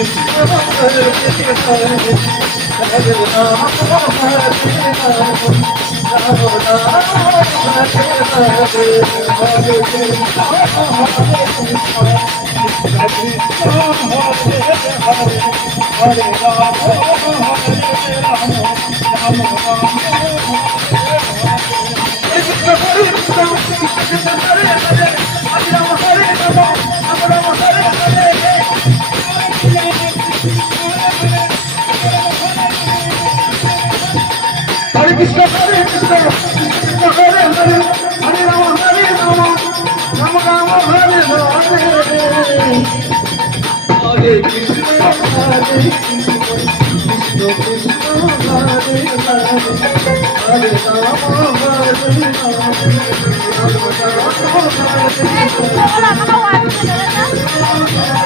Krishna Hare Krishna Krishna Hare Hare Hare Rama Rama Rama Hare Hare Hare Krishna Krishna Krishna Hare Hare Hare Rama Hare Rama